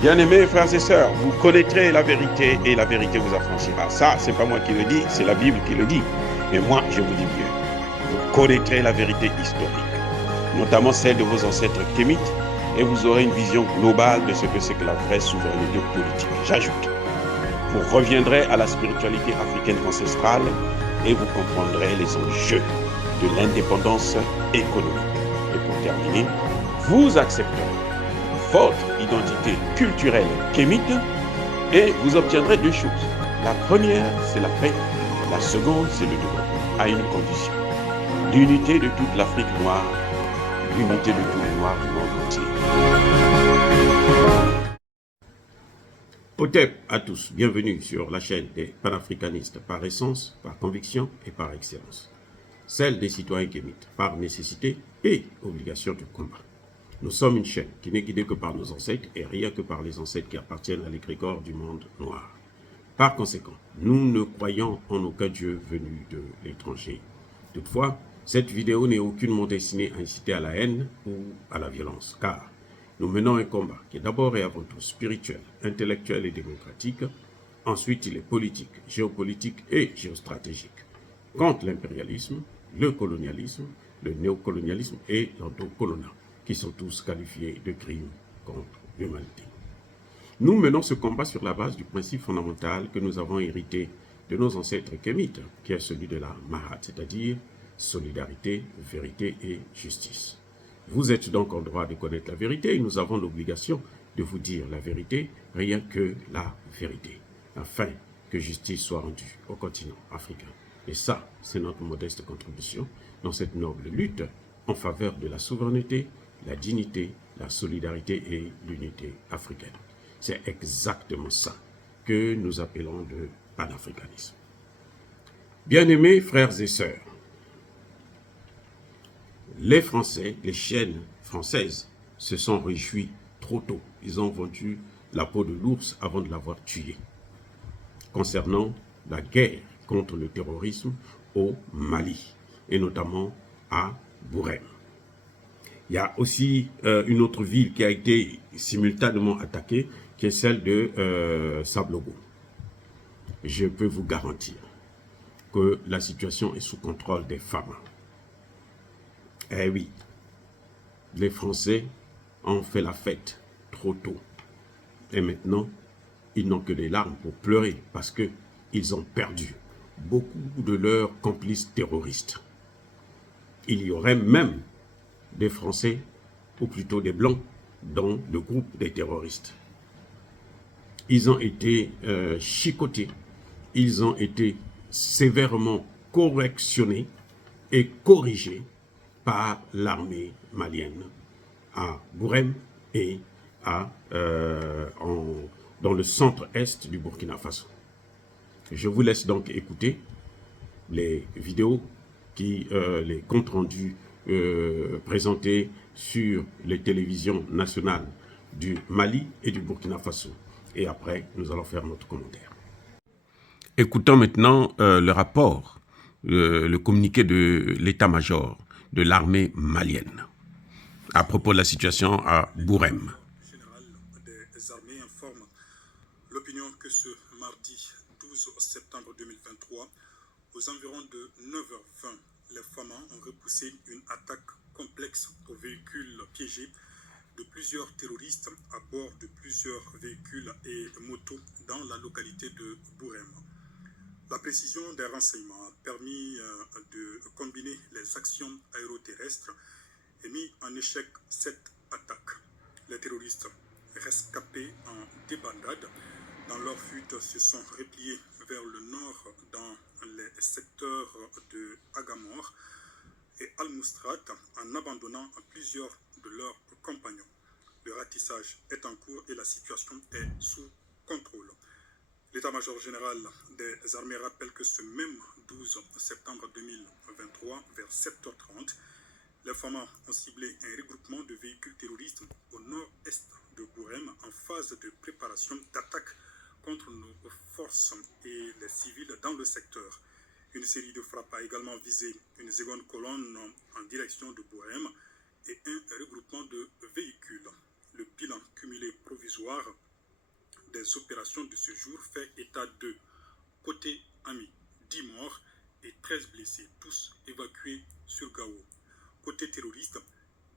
Bien-aimés frères et sœurs, vous connaîtrez la vérité et la vérité vous affranchira. Ça, c'est pas moi qui le dis, c'est la Bible qui le dit. Mais moi, je vous dis mieux. Vous connaîtrez la vérité historique, notamment celle de vos ancêtres kémites, et vous aurez une vision globale de ce que c'est que la vraie souveraineté politique. J'ajoute, vous reviendrez à la spiritualité africaine ancestrale et vous comprendrez les enjeux de l'indépendance économique. Et pour terminer, vous accepterez votre identité culturelle kémite et vous obtiendrez deux choses. La première, c'est la paix. La seconde, c'est le développement, à une condition. L'unité de toute l'Afrique noire, l'unité de tous les Noirs du monde entier. Otep à tous, bienvenue sur la chaîne des panafricanistes par essence, par conviction et par excellence. Celle des citoyens kémites, par nécessité et obligation de combat. Nous sommes une chaîne qui n'est guidée que par nos ancêtres et rien que par les ancêtres qui appartiennent à l'égrégore du monde noir. Par conséquent, nous ne croyons en aucun Dieu venu de l'étranger. Toutefois, cette vidéo n'est aucunement destinée à inciter à la haine ou à la violence, car nous menons un combat qui est d'abord et avant tout spirituel, intellectuel et démocratique. Ensuite, il est politique, géopolitique et géostratégique, contre l'impérialisme, le colonialisme, le néocolonialisme et l'endocoloniat, qui sont tous qualifiés de crimes contre l'humanité. Nous menons ce combat sur la base du principe fondamental que nous avons hérité de nos ancêtres kémites, qui est celui de la Mahat, c'est-à-dire solidarité, vérité et justice. Vous êtes donc en droit de connaître la vérité et nous avons l'obligation de vous dire la vérité, rien que la vérité, afin que justice soit rendue au continent africain. Et ça, c'est notre modeste contribution dans cette noble lutte en faveur de la souveraineté, la dignité, la solidarité et l'unité africaine. C'est exactement ça que nous appelons le panafricanisme. Bien-aimés frères et sœurs, les Français, les chaînes françaises se sont réjouis trop tôt. Ils ont vendu la peau de l'ours avant de l'avoir tué. Concernant la guerre contre le terrorisme au Mali et notamment à Bourem. Il y a aussi une autre ville qui a été simultanément attaquée, qui est celle de Sablogo. Je peux vous garantir que la situation est sous contrôle des femmes. Eh oui, les Français ont fait la fête trop tôt. Et maintenant, ils n'ont que des larmes pour pleurer parce qu'ils ont perdu beaucoup de leurs complices terroristes. Il y aurait même des Français, ou plutôt des Blancs, dans le groupe des terroristes. Ils ont été chicotés, ils ont été sévèrement correctionnés et corrigés par l'armée malienne à Bourem et dans le centre-est du Burkina Faso. Je vous laisse donc écouter les vidéos, les comptes rendus présentés sur les télévisions nationales du Mali et du Burkina Faso. Et après, nous allons faire notre commentaire. Écoutons maintenant le rapport, le communiqué de l'état-major de l'armée malienne à propos de la situation à Bourem. Le général des armées informe l'opinion que ce mardi 12 septembre 2023, aux environs de 9h20, les Famas ont repoussé une attaque complexe aux véhicules piégés de plusieurs terroristes à bord de plusieurs véhicules et motos dans la localité de Bourem. La précision des renseignements a permis de combiner les actions aéroterrestres et mis en échec cette attaque. Les terroristes rescapés en débandade dans leur fuite se sont repliés vers le nord dans les secteurs de Agamor et Al-Moustrat en abandonnant plusieurs de leurs compagnons. Le ratissage est en cours et la situation est sous contrôle. L'état-major général des armées rappelle que ce même 12 septembre 2023, vers 7h30, les Famas ont ciblé un regroupement de véhicules terroristes au nord-est de Bourem en phase de préparation d'attaque contre nos forces et les civils dans le secteur. Une série de frappes a également visé une seconde colonne en direction de Bourem et un regroupement de véhicules. Le bilan cumulé provisoire des opérations de ce jour fait état de côté ami 10 morts et 13 blessés, tous évacués sur Gao. Côté terroriste,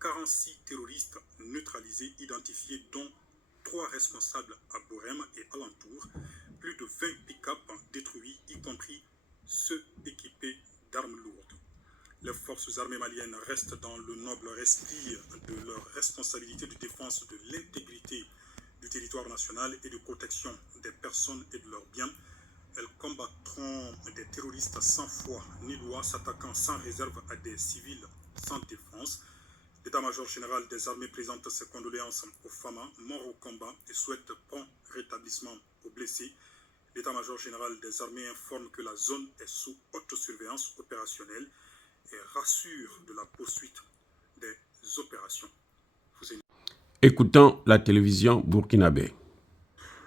46 terroristes neutralisés identifiés, dont 3 responsables à Borem et alentour, plus de 20 pick-up détruits, y compris ceux équipés d'armes lourdes. Les forces armées maliennes restent dans le noble esprit de leur responsabilité de défense de l'intégrité du territoire national et de protection des personnes et de leurs biens. Elles combattront des terroristes sans foi ni loi, s'attaquant sans réserve à des civils sans défense. L'état-major général des armées présente ses condoléances aux femmes morts au combat et souhaite prompt rétablissement aux blessés. L'état-major général des armées informe que la zone est sous haute surveillance opérationnelle et rassure de la poursuite des opérations. Écoutons la télévision burkinabé.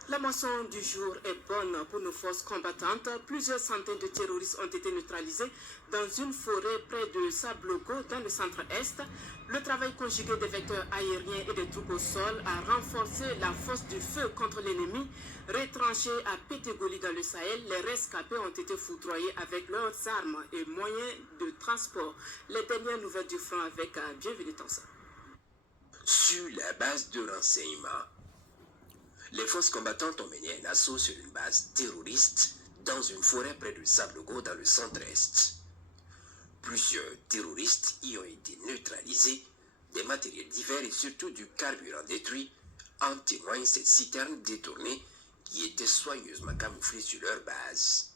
La moisson du jour est bonne pour nos forces combattantes. Plusieurs centaines de terroristes ont été neutralisés dans une forêt près de Sablogo, dans le centre-est. Le travail conjugué des vecteurs aériens et des troupes au sol a renforcé la force du feu contre l'ennemi. Retranchés à Pétégoli dans le Sahel, les rescapés ont été foudroyés avec leurs armes et moyens de transport. Les dernières nouvelles du front avec Bienvenue Tansa. Sur la base de renseignement, les forces combattantes ont mené un assaut sur une base terroriste dans une forêt près de Sablogo dans le centre-est. Plusieurs terroristes y ont été neutralisés, des matériels divers et surtout du carburant détruit, en témoigne cette citerne détournée qui était soigneusement camouflée sur leur base.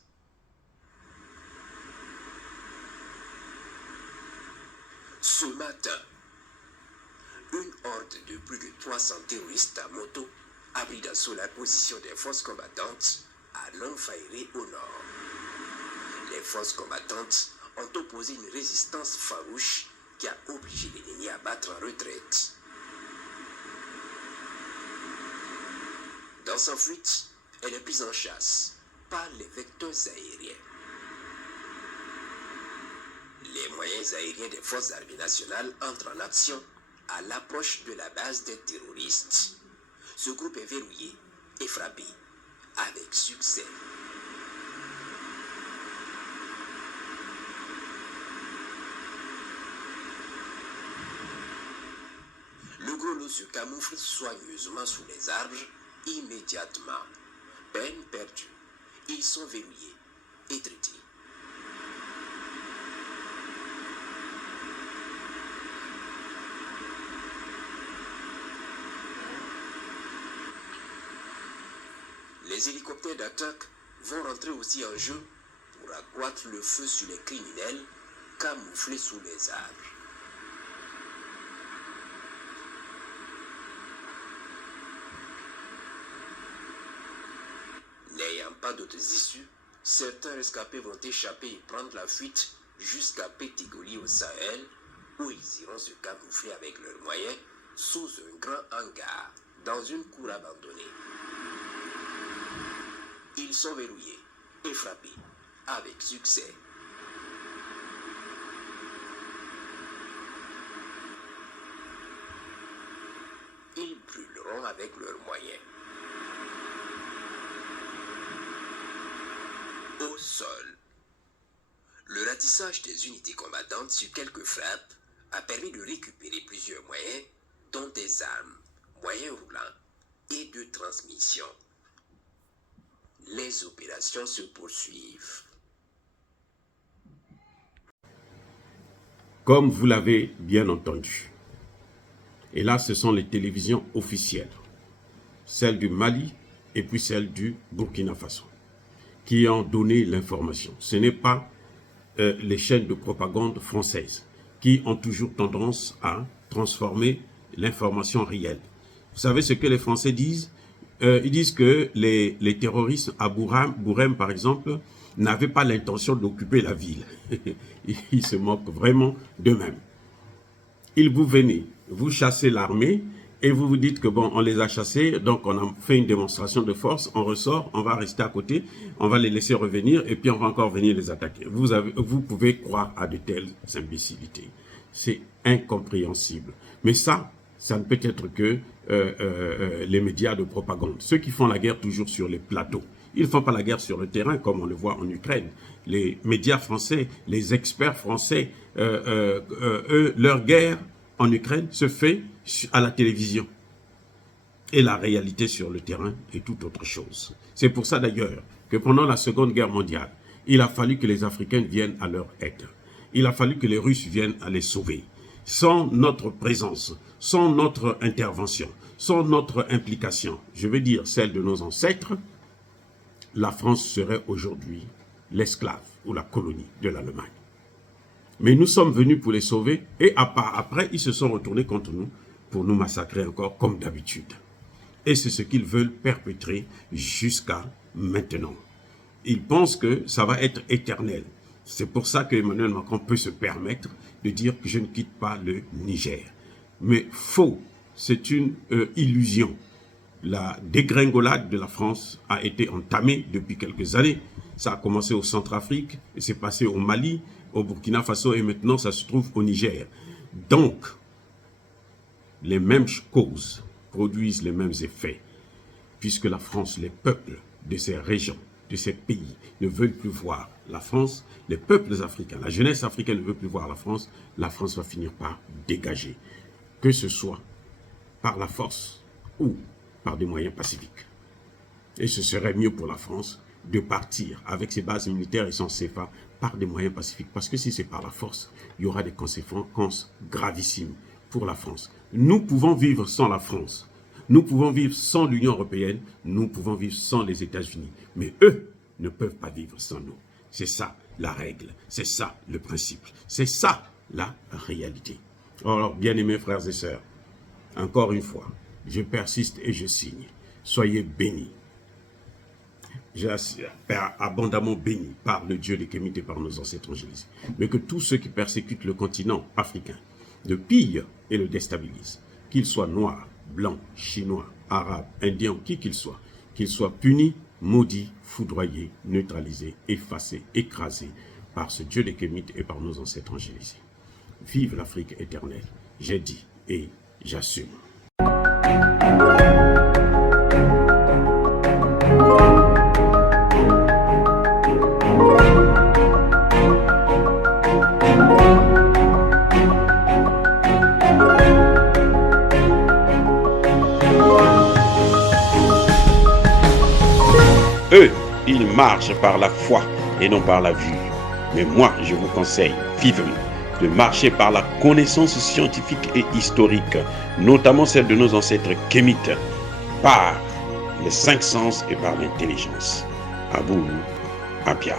Ce matin, une horde de plus de 300 terroristes à moto a pris d'assaut la position des forces combattantes à Nonfairé au nord. Les forces combattantes ont opposé une résistance farouche qui a obligé l'ennemi à battre en retraite. Dans sa fuite, elle est prise en chasse par les vecteurs aériens. Les moyens aériens des forces armées nationales entrent en action à l'approche de la base des terroristes. Ce groupe est verrouillé et frappé avec succès. Le gros lot se camoufle soigneusement sous les arbres immédiatement. Peine perdue, ils sont verrouillés et traités. Les hélicoptères d'attaque vont rentrer aussi en jeu pour accroître le feu sur les criminels camouflés sous les arbres. N'ayant pas d'autres issues, certains rescapés vont échapper et prendre la fuite jusqu'à Pétigoli au Sahel, où ils iront se camoufler avec leurs moyens sous un grand hangar dans une cour abandonnée. Ils sont verrouillés et frappés avec succès. Ils brûleront avec leurs moyens. Au sol, le ratissage des unités combattantes sur quelques frappes a permis de récupérer plusieurs moyens, dont des armes, moyens roulants et de transmission. Les opérations se poursuivent. Comme vous l'avez bien entendu. Et là, ce sont les télévisions officielles. Celles du Mali et puis celles du Burkina Faso qui ont donné l'information. Ce n'est pas les chaînes de propagande françaises qui ont toujours tendance à transformer l'information réelle. Vous savez ce que les Français disent? Ils disent que les terroristes à Borem, par exemple, n'avaient pas l'intention d'occuper la ville. Ils se moquent vraiment d'eux-mêmes. Ils vous venez, vous chassez l'armée et vous vous dites que bon, on les a chassés, donc on a fait une démonstration de force, on ressort, on va rester à côté, on va les laisser revenir et puis on va encore venir les attaquer. Vous pouvez croire à de telles imbécilités. C'est incompréhensible. Mais ça ne peut être que les médias de propagande. Ceux qui font la guerre toujours sur les plateaux. Ils ne font pas la guerre sur le terrain, comme on le voit en Ukraine. Les médias français, les experts français, leur guerre en Ukraine se fait à la télévision. Et la réalité sur le terrain est tout autre chose. C'est pour ça d'ailleurs que pendant la Seconde Guerre mondiale, il a fallu que les Africains viennent à leur aide. Il a fallu que les Russes viennent à les sauver. Sans notre présence, sans notre intervention, sans notre implication, je veux dire celle de nos ancêtres, la France serait aujourd'hui l'esclave ou la colonie de l'Allemagne. Mais nous sommes venus pour les sauver et après, ils se sont retournés contre nous pour nous massacrer encore comme d'habitude. Et c'est ce qu'ils veulent perpétrer jusqu'à maintenant. Ils pensent que ça va être éternel. C'est pour ça qu'Emmanuel Macron peut se permettre de dire que je ne quitte pas le Niger. Mais faux, c'est une illusion. La dégringolade de la France a été entamée depuis quelques années. Ça a commencé au Centrafrique, et c'est passé au Mali, au Burkina Faso, et maintenant ça se trouve au Niger. Donc, les mêmes causes produisent les mêmes effets, puisque la France, les peuples de ces régions, de ces pays, ne veulent plus voir la France, les peuples africains, la jeunesse africaine ne veut plus voir la France va finir par dégager, que ce soit par la force ou par des moyens pacifiques. Et ce serait mieux pour la France de partir avec ses bases militaires et son CFA par des moyens pacifiques. Parce que si c'est par la force, il y aura des conséquences gravissimes pour la France. Nous pouvons vivre sans la France. Nous pouvons vivre sans l'Union européenne. Nous pouvons vivre sans les États-Unis. Mais eux ne peuvent pas vivre sans nous. C'est ça la règle. C'est ça le principe. C'est ça la réalité. Alors, bien-aimés frères et sœurs, encore une fois, je persiste et je signe. Soyez bénis. Abondamment bénis par le Dieu des Kémites et par nos ancêtres angélisés. Mais que tous ceux qui persécutent le continent africain le pillent et le déstabilisent, qu'ils soient noirs, blancs, chinois, arabes, indiens, qui qu'ils soient punis, maudits, foudroyés, neutralisés, effacés, écrasés par ce Dieu des Kémites et par nos ancêtres angélisés. Vive l'Afrique éternelle, j'ai dit et j'assume. Eux, ils marchent par la foi et non par la vue. Mais moi, je vous conseille vivement de marcher par la connaissance scientifique et historique, notamment celle de nos ancêtres kémites, par les 5 sens et par l'intelligence. Abou Abia.